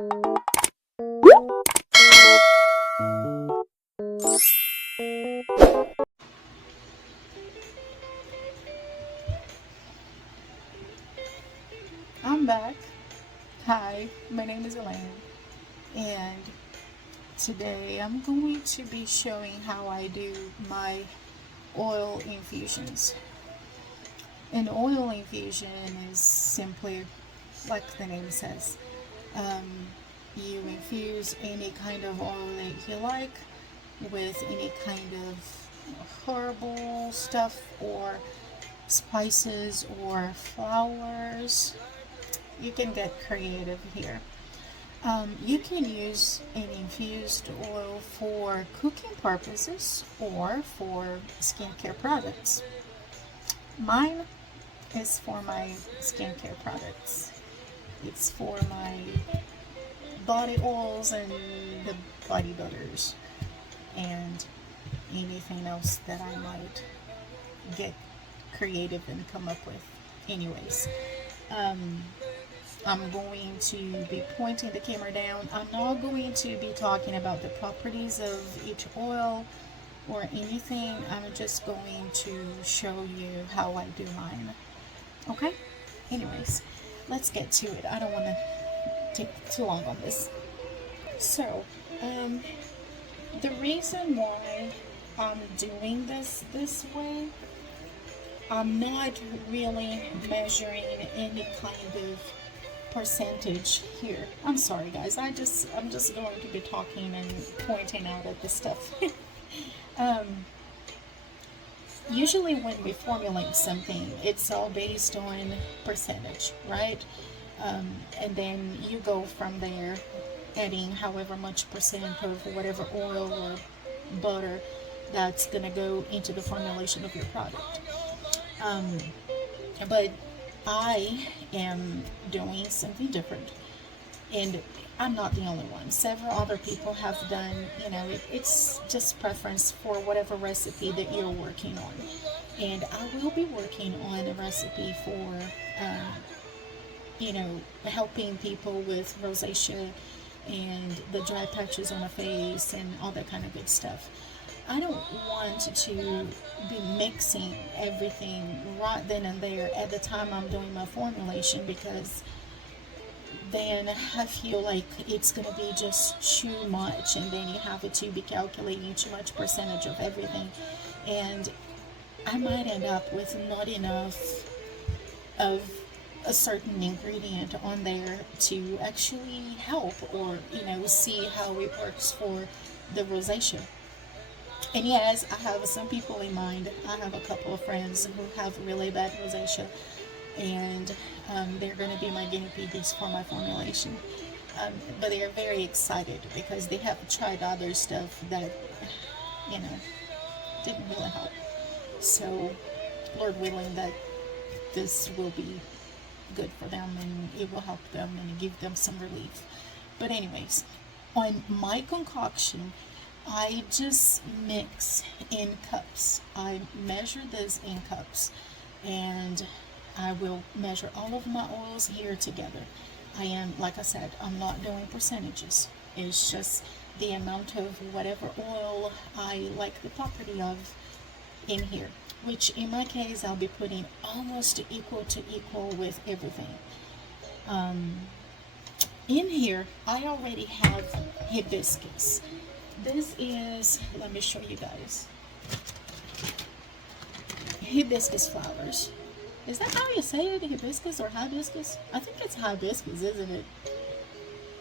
I'm back. Hi, my name is Elaine, and today I'm going to be showing how I do my oil infusions. An oil infusion is simply like the name says. You infuse any kind of oil that you like with any kind of herbal stuff or spices or flowers. You can get creative here. You can use an infused oil for cooking purposes or for skincare products. Mine is for my skincare products. It's for my body oils and the body butters and anything else that I might get creative and come up with. Anyways, I'm going to be pointing the camera down. I'm not going to be talking about the properties of each oil or anything. I'm just going to show you how I do mine. Okay? Anyways, let's get to it. I don't want to take too long on this. So, the reason why I'm doing this way, I'm not really measuring any kind of percentage here. I'm sorry guys, I'm just going to be talking and pointing out at this stuff. Usually when we formulate something, it's all based on percentage, right? And then you go from there, adding however much percent of whatever oil or butter that's gonna go into the formulation of your product. But I am doing something different, and I'm not the only one. Several other people have done, it's just preference for whatever recipe that you're working on. And I will be working on a recipe for, helping people with rosacea and the dry patches on the face and all that kind of good stuff. I don't want to be mixing everything right then and there at the time I'm doing my formulation, because then I feel like it's going to be just too much, and then you have to be calculating too much percentage of everything, and I might end up with not enough of a certain ingredient on there to actually help or see how it works for the rosacea. And yes, I have some people in mind. I have a couple of friends who have really bad rosacea, and they're going to be my guinea pigs for my formulation. But they are very excited because they have tried other stuff that, didn't really help. So, Lord willing, that this will be good for them and it will help them and give them some relief. But anyways, on my concoction, I just mix in cups. I measure this in cups, and I will measure all of my oils here together. Like I said, I'm not doing percentages. It's just the amount of whatever oil I like the property of in here, which in my case, I'll be putting almost equal to equal with everything. In here, I already have hibiscus. This is, let me show you guys, hibiscus flowers. Is that how you say it, hibiscus or hibiscus? I think it's hibiscus, isn't it?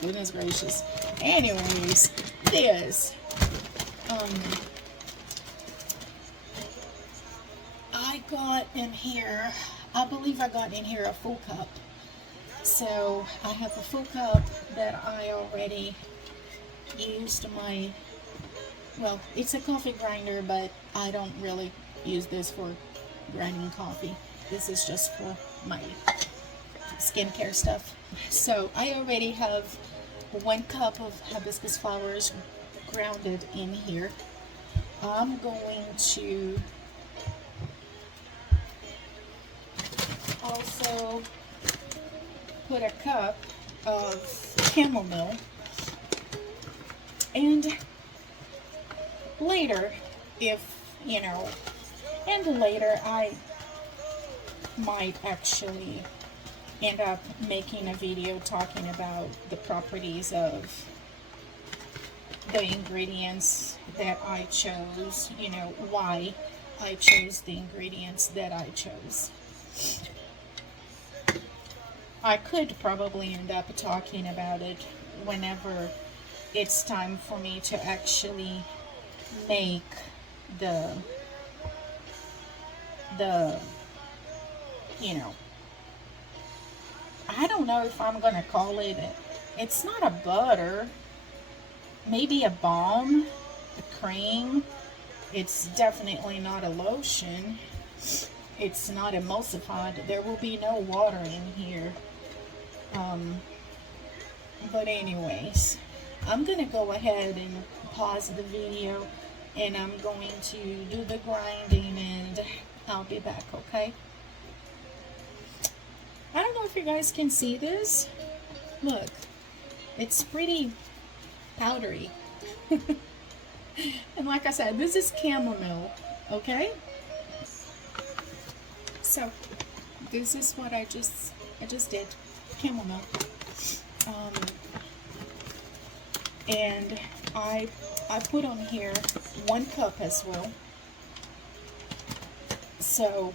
Goodness gracious. Anyways, this, I got in here, I believe I got in here a full cup. So I have a full cup that I already used it's a coffee grinder, but I don't really use this for grinding coffee. This is just for my skincare stuff. So I already have 1 cup of hibiscus flowers grounded in here. I'm going to also put a cup of chamomile. And later, if, you know, and later I might actually end up making a video talking about the properties of the ingredients that I chose, you know, why I chose the ingredients that I chose. I could probably end up talking about it whenever it's time for me to actually make the you know, I don't know if I'm gonna call it it's not a butter, maybe a balm, a cream. It's definitely not a lotion. It's not emulsified. There will be no water in here. But anyways, I'm gonna go ahead and pause the video, and I'm going to do the grinding, and I'll be back, okay? I don't know if you guys can see this. Look, it's pretty powdery. And like I said, this is chamomile, okay? So this is what I just did, chamomile. And I put on here 1 cup as well. So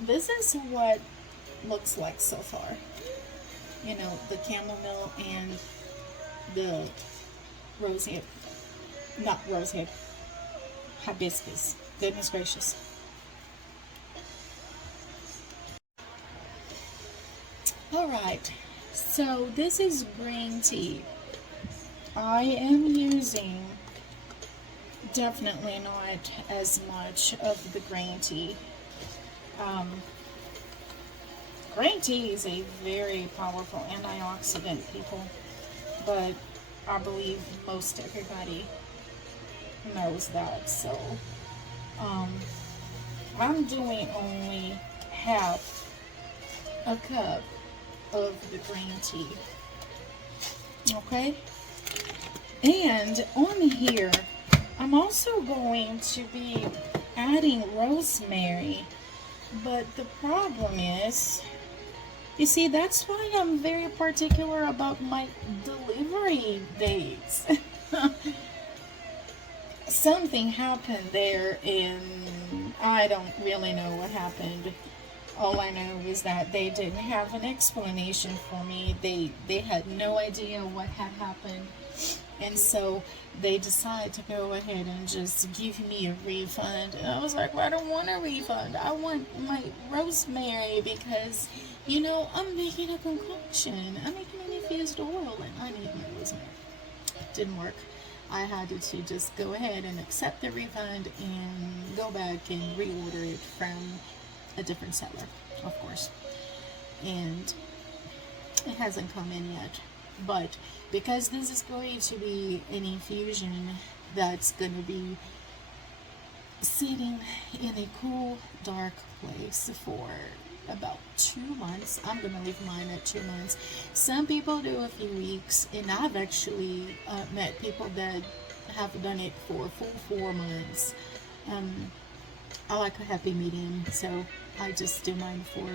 this is what looks like so far. You know, the chamomile and the rosehip, not rosehip, hibiscus. Goodness gracious. Alright, so this is green tea. I am using definitely not as much of the green tea. Green tea is a very powerful antioxidant, people, but I believe most everybody knows that. So I'm doing only half a cup of the green tea, okay? And on here I'm also going to be adding rosemary, but the problem is, you see, that's why I'm very particular about my delivery dates. Something happened there, and I don't really know what happened. All I know is that they didn't have an explanation for me. They had no idea what had happened. And so they decided to go ahead and just give me a refund. And I was like, well, I don't want a refund. I want my rosemary because, you know, I'm making a concoction. I'm making an infused oil and I need my rosemary. Didn't work. I had to just go ahead and accept the refund and go back and reorder it from a different seller, of course. And it hasn't come in yet. But because this is going to be an infusion that's going to be sitting in a cool, dark place for about 2 months, I'm going to leave mine at 2 months. Some people do a few weeks, and I've actually met people that have done it for a full 4 months. I like a happy medium, so I just do mine for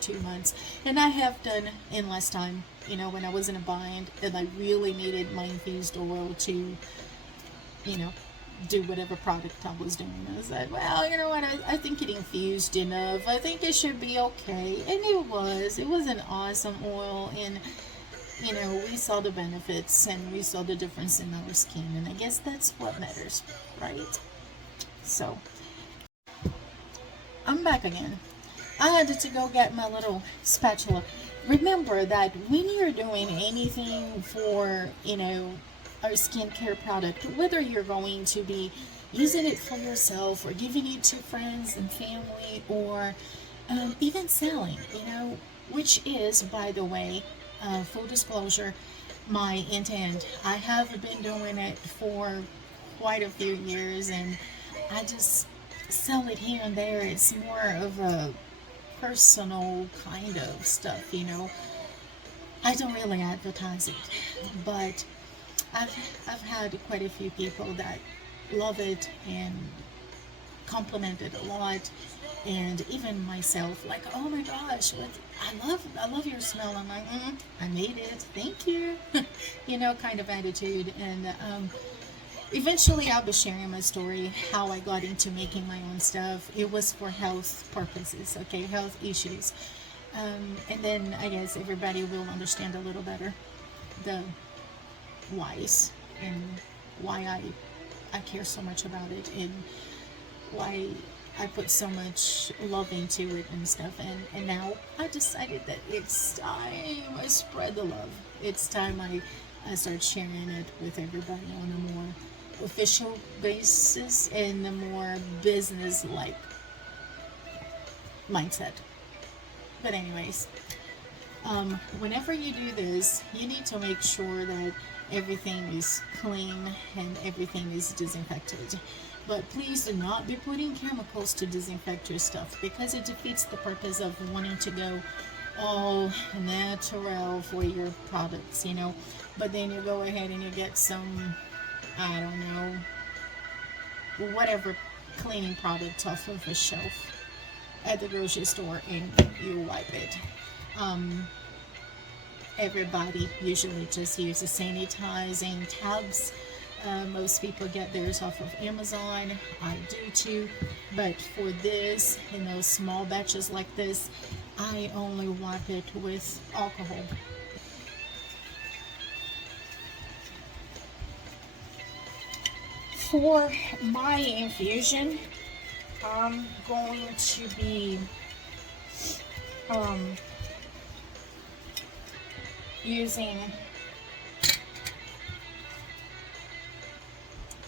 2 months. And I have done in less time, you know, when I was in a bind and I really needed my infused oil to, you know, do whatever product I was doing. I was like, well, you know what, I think it infused enough. I think it should be okay. And it was an awesome oil, and you know, we saw the benefits and we saw the difference in our skin, and I guess that's what matters, right? So I'm back again. I had to go get my little spatula. Remember that when you're doing anything for, you know, a skincare product, whether you're going to be using it for yourself or giving it to friends and family, or even selling, you know, which is, by the way, full disclosure, my intent. I have been doing it for quite a few years, and I just sell it here and there. It's more of a personal kind of stuff, you know. I don't really advertise it, but I've had quite a few people that love it and compliment it a lot, and even myself, like, oh my gosh, what, I love your smell. I'm like, I made it, thank you, you know, kind of attitude. And eventually I'll be sharing my story, how I got into making my own stuff. It was for health purposes, okay, health issues. And then I guess everybody will understand a little better the whys and why I care so much about it, and why I put so much love into it and stuff. And now I decided that it's time I spread the love. It's time I start sharing it with everybody on a more official basis and a more business like mindset. But anyways, whenever you do this, you need to make sure that everything is clean and everything is disinfected. But please do not be putting chemicals to disinfect your stuff, because it defeats the purpose of wanting to go all natural for your products, you know. But then you go ahead and you get some, I don't know, whatever cleaning product off of a shelf at the grocery store, and you wipe it. Everybody usually just uses sanitizing tabs. Most people get theirs off of Amazon. I do too. But for this, in those small batches like this, I only wipe it with alcohol. For my infusion, I'm going to be using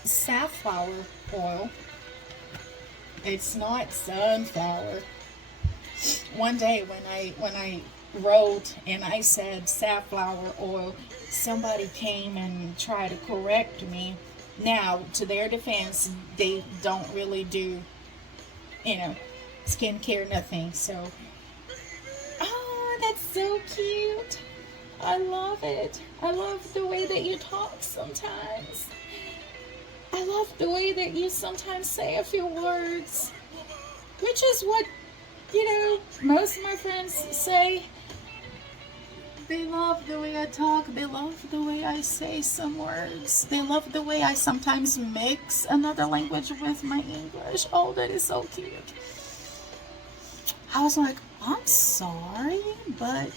Safflower Oil. It's not sunflower. One day when I wrote and I said Safflower Oil, somebody came and tried to correct me. Now, to their defense, they don't really do, you know, skincare, nothing. So, oh, that's so cute. I love it. I love the way that you talk sometimes. I love the way that you sometimes say a few words, which is what, you know, most of my friends say. They love the way I talk. They love the way I say some words. They love the way I sometimes mix another language with my English. Oh, that is so cute. I was like, I'm sorry, but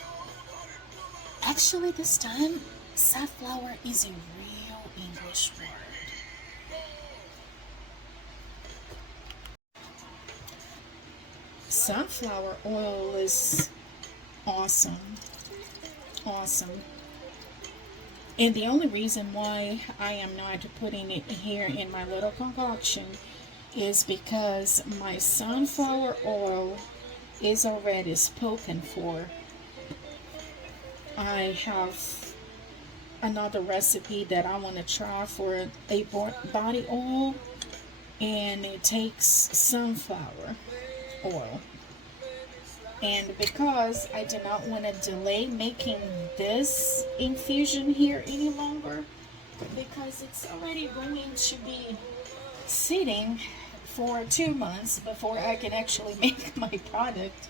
actually this time, safflower is a real English word. Sunflower oil is awesome. Awesome. And the only reason why I am not putting it here in my little concoction is because my sunflower oil is already spoken for. I have another recipe that I want to try for a body oil, and it takes sunflower oil. And because I do not want to delay making this infusion here any longer, because it's already going to be sitting for 2 months before I can actually make my product,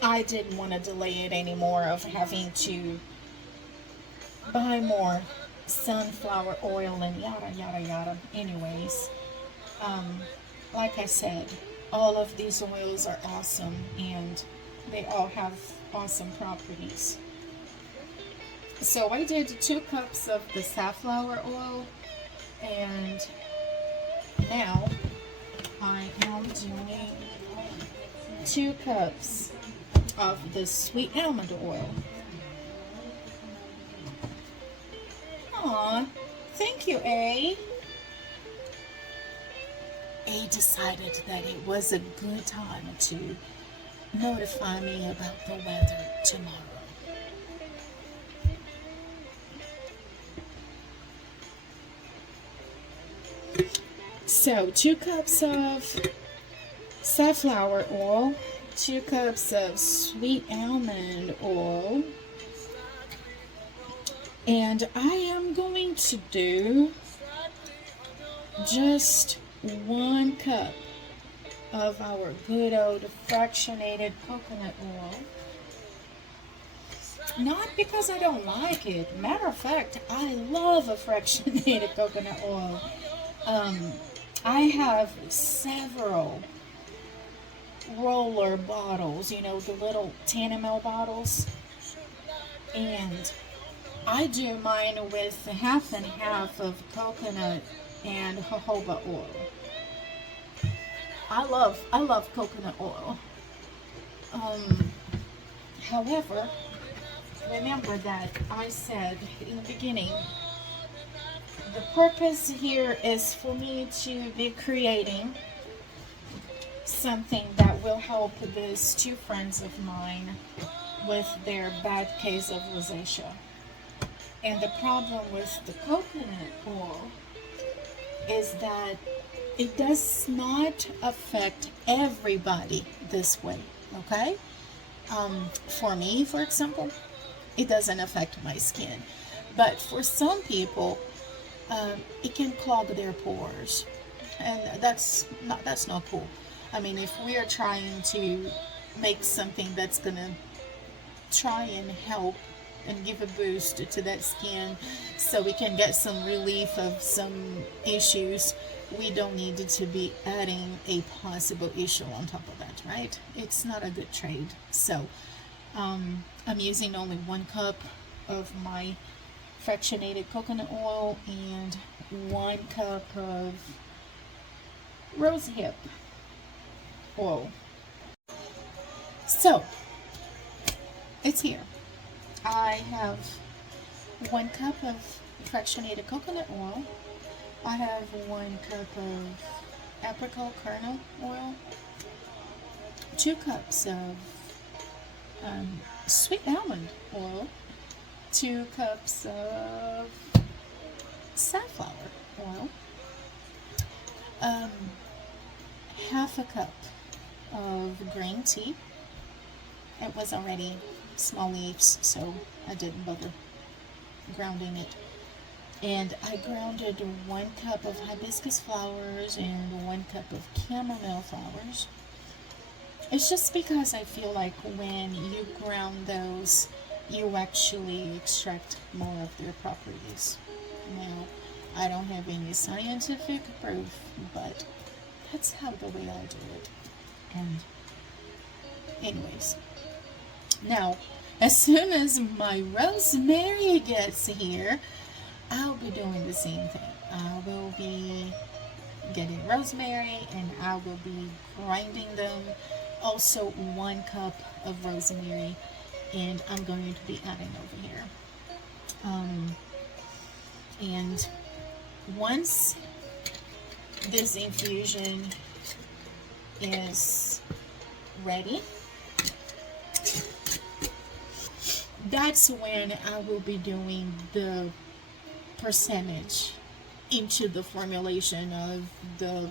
I didn't want to delay it anymore of having to buy more sunflower oil and yada yada yada. Anyways, like I said, all of these oils are awesome and they all have awesome properties. So I did 2 cups of the safflower oil, and now I am doing 2 cups of the sweet almond oil. Aw, thank you, A. A decided that it was a good time to notify me about the weather tomorrow. So 2 cups of safflower oil, 2 cups of sweet almond oil, and I am going to do just 1 cup of our good old fractionated coconut oil. Not because I don't like it. Matter of fact, I love a fractionated coconut oil. I have several roller bottles, you know, the little 10 ml bottles. And I do mine with half and half of coconut and jojoba oil. I love coconut oil. However, remember that I said in the beginning, the purpose here is for me to be creating something that will help these 2 friends of mine with their bad case of rosacea. And the problem with the coconut oil is that it does not affect everybody this way, okay? For me, for example, it doesn't affect my skin. But for some people, it can clog their pores. And that's not cool. I mean, if we are trying to make something that's going to try and help and give a boost to that skin so we can get some relief of some issues, we don't need to be adding a possible issue on top of that, right? It's not a good trade. So I'm using only 1 cup of my fractionated coconut oil and 1 cup of rosehip oil. So it's here. I have 1 cup of fractionated coconut oil. I have 1 cup of apricot kernel oil, 2 cups of sweet almond oil, 2 cups of safflower oil, half a cup of green tea. It was already small leaves, so I didn't bother grounding it. And I grounded 1 cup of hibiscus flowers and 1 cup of chamomile flowers. It's just because I feel like when you ground those, you actually extract more of their properties. Now, I don't have any scientific proof, but that's how the way I do it. And anyways, now, as soon as my rosemary gets here, I'll be doing the same thing. I will be getting rosemary and I will be grinding them. Also 1 cup of rosemary, and I'm going to be adding over here. And once this infusion is ready, that's when I will be doing the percentage into the formulation of the,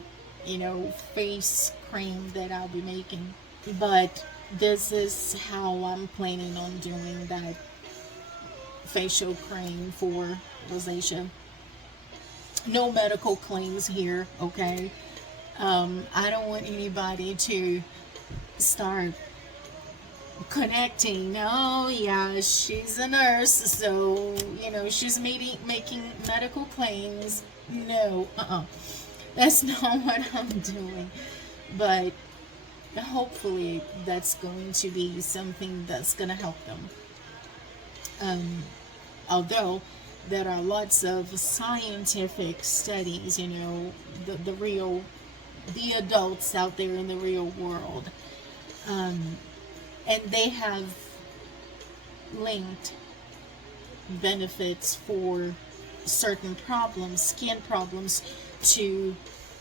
face cream that I'll be making. But this is how I'm planning on doing that facial cream for rosacea. No medical claims here, okay? I don't want anybody to start connecting. Oh yeah, she's a nurse, so she's making medical claims. No, that's not what I'm doing. But hopefully that's going to be something that's going to help them. Although there are lots of scientific studies, the adults out there in the real world, and they have linked benefits for certain problems, skin problems, to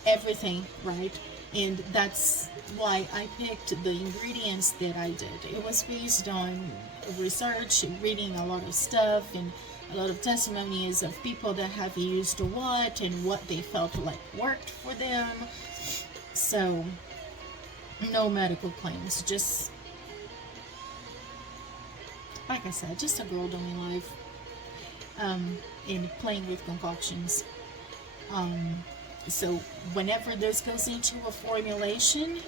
everything, right? And that's why I picked the ingredients that I did. It was based on research, reading a lot of stuff, and a lot of testimonies of people that have used what and what they felt like worked for them. So No medical claims, just like I said, just a girl doing life, and playing with concoctions. So whenever this goes into a formulation,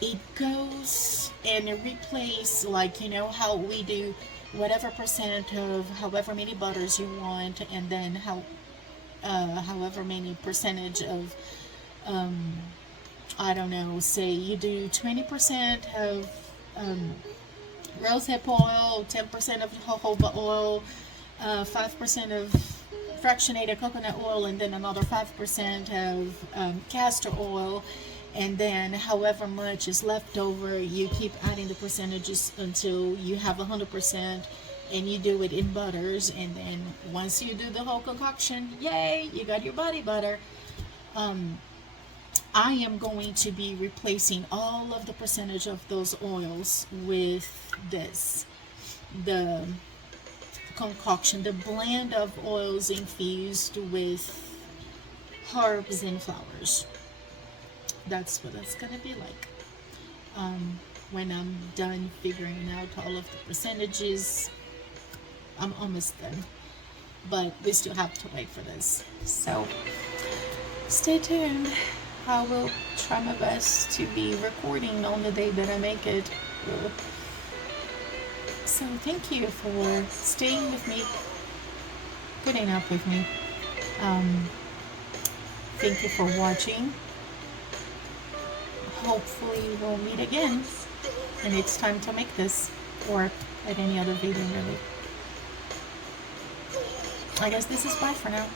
it goes and it replaces, like, how we do whatever percent of however many butters you want, and then however many percentage of, I don't know, say you do 20% of rosehip oil, 10% of jojoba oil, 5% of fractionated coconut oil, and then another 5% of castor oil, and then however much is left over, you keep adding the percentages until you have 100%, and you do it in butters, and then once you do the whole concoction, yay, you got your body butter. I am going to be replacing all of the percentage of those oils with the concoction, the blend of oils infused with herbs and flowers. That's what it's gonna be like. When I'm done figuring out all of the percentages, I'm almost done, but we still have to wait for this. So stay tuned. I will try my best to be recording on the day that I make it. So thank you for staying with me, putting up with me. Thank you for watching. Hopefully we'll meet again, and it's time to make this, or at any other video really. I guess this is bye for now.